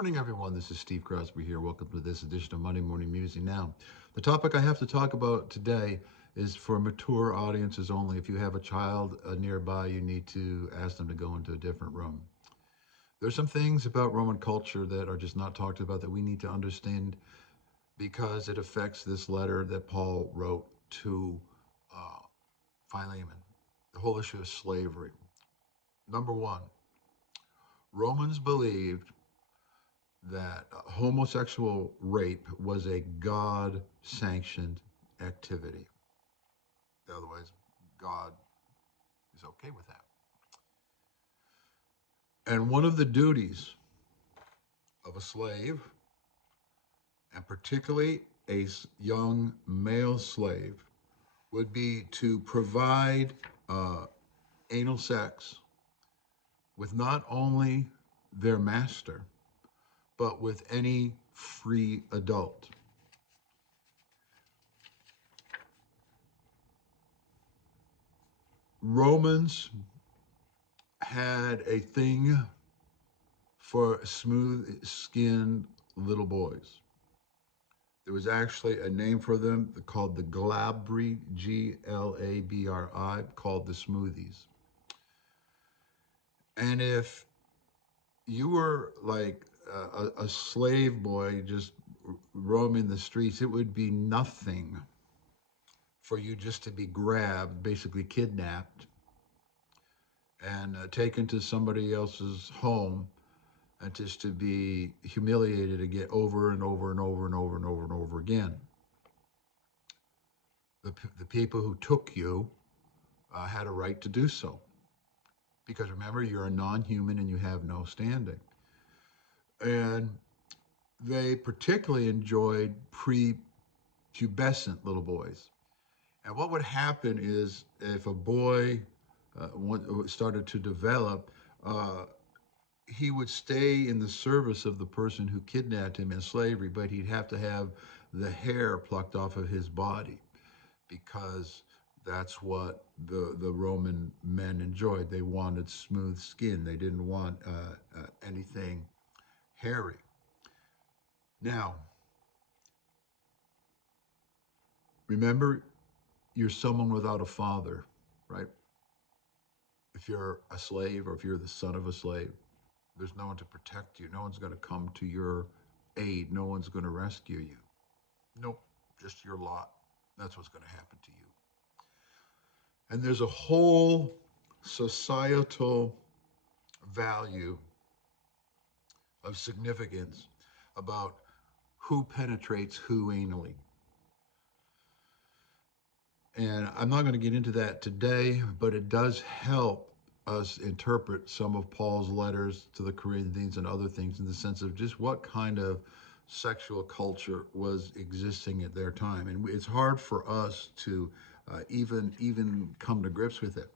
morning, everyone. This is Steve Crosby here. Welcome to this edition of Monday Morning Musing. Now, the topic I have to talk about today is for mature audiences only. If you have a child nearby, you need to ask them to go into a different room. There's some things about Roman culture that are just not talked about that we need to understand because it affects this letter that Paul wrote to uh, Philemon, the whole issue of slavery. Number one, Romans believed that homosexual rape was a God sanctioned activity. Otherwise, God is okay with that. And one of the duties of a slave, and particularly a young male slave, would be to provide uh, anal sex with not only their master, but with any free adult. Romans had a thing for smooth skinned little boys. There was actually a name for them called the glabri, Glabri, called the smoothies. And if you were like a slave boy just roaming the streets, it would be nothing for you just to be grabbed, basically kidnapped, and taken to somebody else's home and just to be humiliated again over and over and over and over and over and over again. The people who took you had a right to do so. Because remember, you're a non human and you have no standing. And they particularly enjoyed prepubescent little boys. And what would happen is if a boy started to develop, uh, he would stay in the service of the person who kidnapped him in slavery, but he'd have to have the hair plucked off of his body because that's what the Roman men enjoyed. They wanted smooth skin. They didn't want anything hairy. Now, remember, you're someone without a father, right? If you're a slave or if you're the son of a slave, there's no one to protect you. No one's going to come to your aid. No one's going to rescue you. Nope, just your lot. That's what's going to happen to you. And there's a whole societal value of significance about who penetrates who anally. And I'm not going to get into that today, but it does help us interpret some of Paul's letters to the Corinthians and other things in the sense of just what kind of sexual culture was existing at their time. And it's hard for us to even come to grips with it.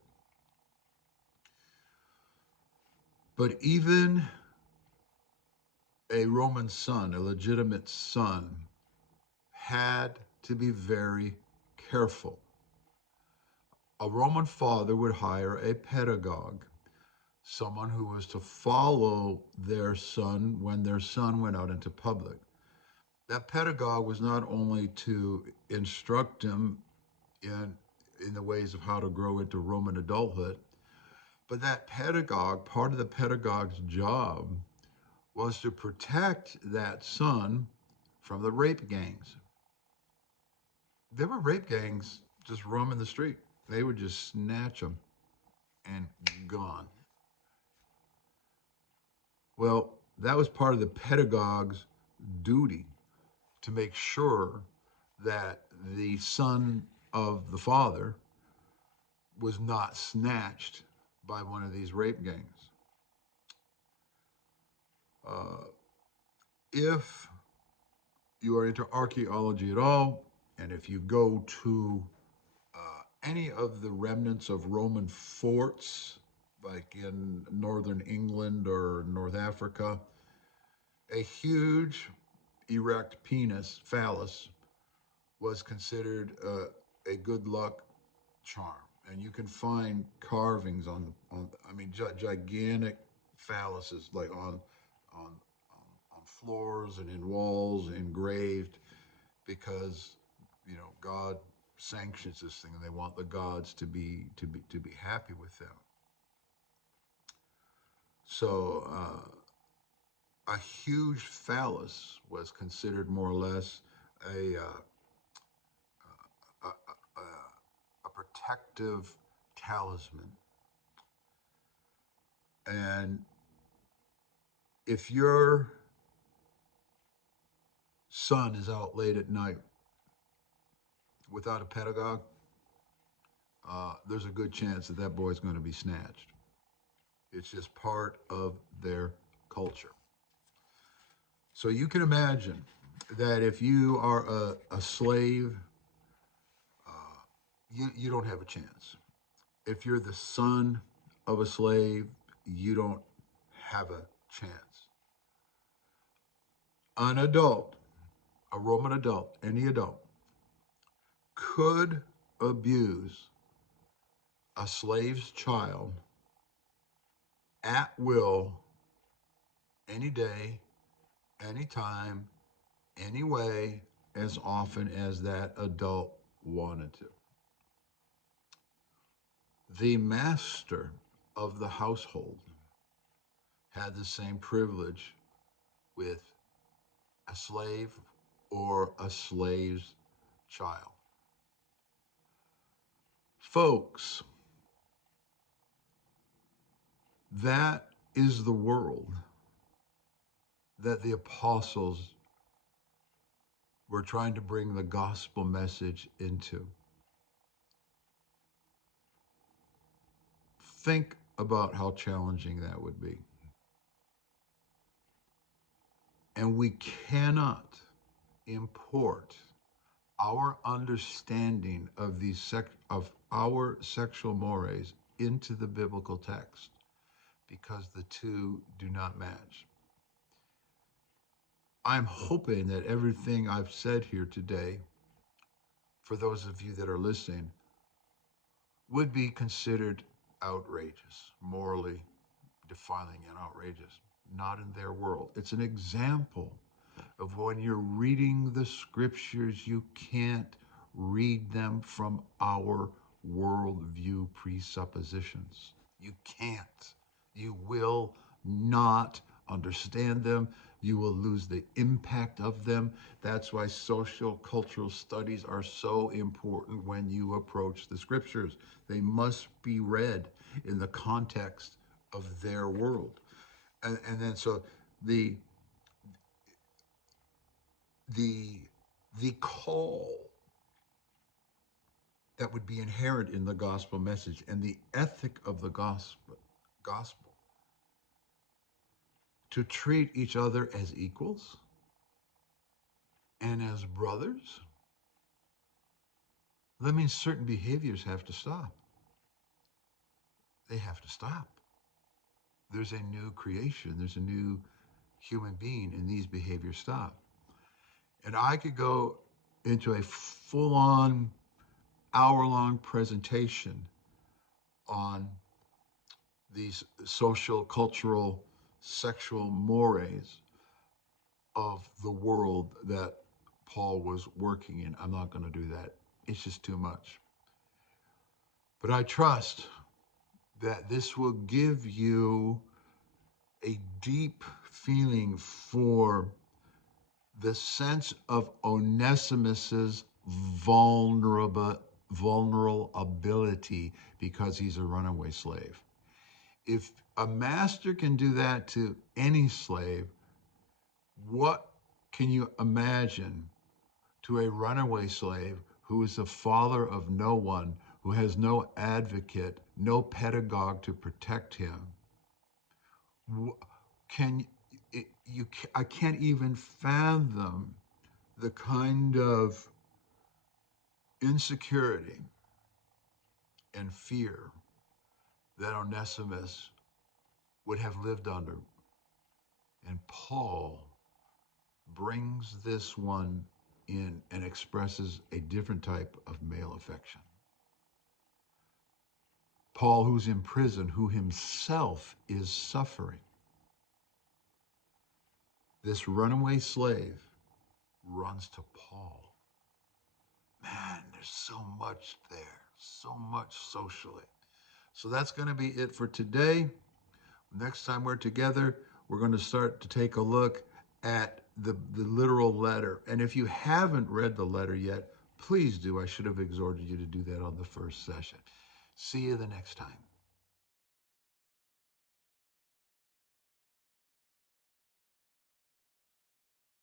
But even a Roman son, a legitimate son, had to be very careful. A Roman father would hire a pedagogue, someone who was to follow their son when their son went out into public. That pedagogue was not only to instruct him in, in the ways of how to grow into Roman adulthood, but that pedagogue, part of the pedagogue's job, was to protect that son from the rape gangs. There were rape gangs just roaming the street. They would just snatch them and gone. Well, that was part of the pedagogue's duty to make sure that the son of the father was not snatched by one of these rape gangs. Uh, if you are into archaeology at all, and if you go to any of the remnants of Roman forts, like in northern England or North Africa, a huge erect penis, phallus, was considered a good luck charm. And you can find carvings on I mean, gigantic phalluses, like on floors and in walls engraved because God sanctions this thing and they want the gods to be happy with them. So a huge phallus was considered more or less a a, a, a protective talisman. And if your son is out late at night without a pedagogue, there's a good chance that that boy's going to be snatched. It's just part of their culture. So you can imagine that if you are a slave, you don't have a chance. If you're the son of a slave, you don't have a chance. An adult, a Roman adult, any adult, could abuse a slave's child at will, any day, any time, any way, as often as that adult wanted to. The master of the household had the same privilege with a slave or a slave's child. Folks, that is the world that the apostles were trying to bring the gospel message into. Think about how challenging that would be. And we cannot import our understanding of of our sexual mores into the biblical text because the two do not match. I'm hoping that everything I've said here today, for those of you that are listening, would be considered outrageous, morally defiling and outrageous. Not in their world. It's an example of when you're reading the scriptures, you can't read them from our worldview presuppositions. You can't. You will not understand them. You will lose the impact of them. That's why socio-cultural studies are so important when you approach the scriptures. They must be read in the context of their world. And then so the the the call that would be inherent in the gospel message and the ethic of the gospel to treat each other as equals and as brothers, that means certain behaviors have to stop. They have to stop. There's a new creation, there's a new human being, and these behaviors stop. And I could go into a full-on hour-long presentation on these social, cultural, sexual mores of the world that Paul was working in. I'm not going to do that. It's just too much. But I trust that this will give you a deep feeling for the sense of Onesimus's vulnerability because he's a runaway slave. If a master can do that to any slave, what can you imagine to a runaway slave who is the father of no one, who has no advocate, no pedagogue to protect him? Can you? I can't even fathom the kind of insecurity and fear that Onesimus would have lived under. And Paul brings this one in and expresses a different type of male affection. Paul, who's in prison, who himself is suffering. This runaway slave runs to Paul. Man, there's so much there, so much socially. So that's going to be it for today. Next time we're together, we're going to start to take a look at the literal letter. And if you haven't read the letter yet, please do. I should have exhorted you to do that on the first session. See you the next time.